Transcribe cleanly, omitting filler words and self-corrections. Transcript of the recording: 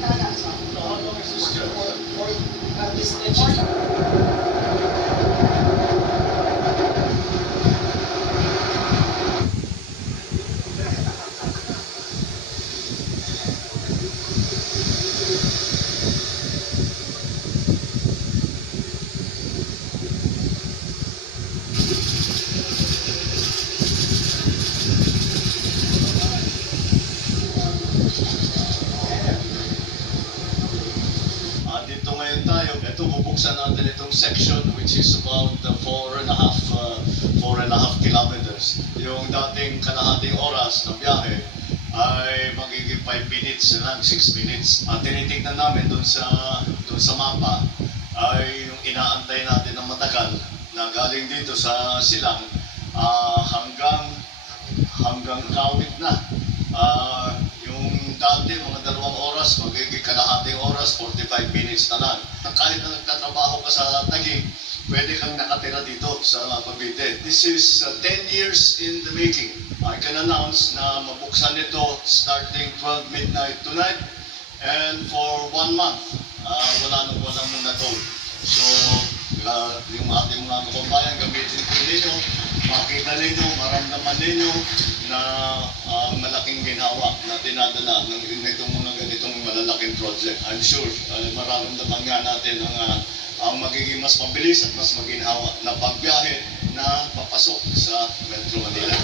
talaga. So, How long is this job? this next Dito ngayon tayo, ito bubuksan natin itong section which is about 4.5 kilometers. Yung dating kalahating oras na biyahe ay magiging 5 minutes lang, 6 minutes. At tinitingnan namin dun sa mapa ay yung inaantay natin ng matagal na galing dito sa Silang hanggang Kawit na. Yung dati mga 2 oras, magiging kalahating oras, 45 minutes na lang. Kahit na nagtatrabaho ka sa Taguig, pwede kang nakatira dito sa Cavite. This is 10 years in the making. I can announce na mabuksan ito starting 12 midnight tonight and for 1 month. Wala muna toll. So, yung ating mga kababayan, gamitin po ninyo, makita ninyo, maramdaman ninyo na malaking ginawa na dinadala ng itong mga ganitong malalaking project. I'm sure, mararamdaman nga natin ang magiging mas mabilis at mas maginhawa na pagbiyahe na papasok sa Metro Manila.